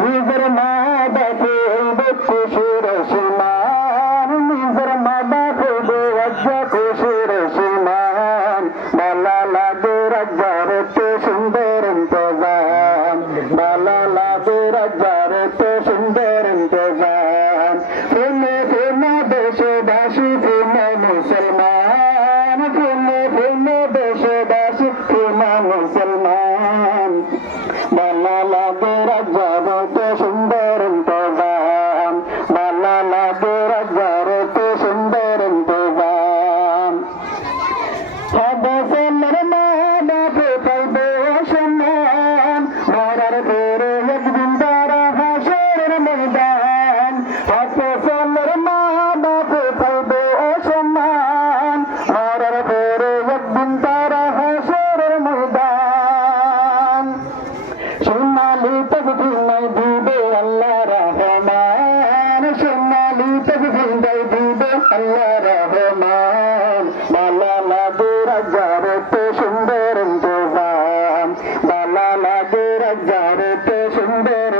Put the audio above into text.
নিজের মা বাপে খুশির সীমান, নিজের মা বাপে খুশির সীমান, বালা লাগে রাজ্জার তো সুন্দর ইন্তজাম, বালা লাগে রাজ্জার তো সুন্দর ইন্তজাম। প্রেমে প্রেমে দেশবাসী প্রেমে মুসলমান, প্রেমে প্রেমে দেশবাসী প্রেমে মুসলমান, বালা লাগে রাজ্জার তো সুন্দর ইন্তজাম, বালা লাগে রাজ্জার তো সুন্দর ইন্তজাম। হাদাসের মা বাপে পাইবে সম্মান, মরার পরে একদিন তারা হাসরের ময়দান। হাদাসের মা বাপে পাইবে সম্মান, মরার পরে একদিন তারা হাসরের ময়দান। সোনালি তকদিনাই দিবে আল্লাহ রহমান, সোনালি তকদিনাই দিবে আল্লাহ রহমান, বালা লাগে রাজ্জার তো সুন্দর ইন্তজাম, বালা লাগে রাজ্জার তো সুন্দর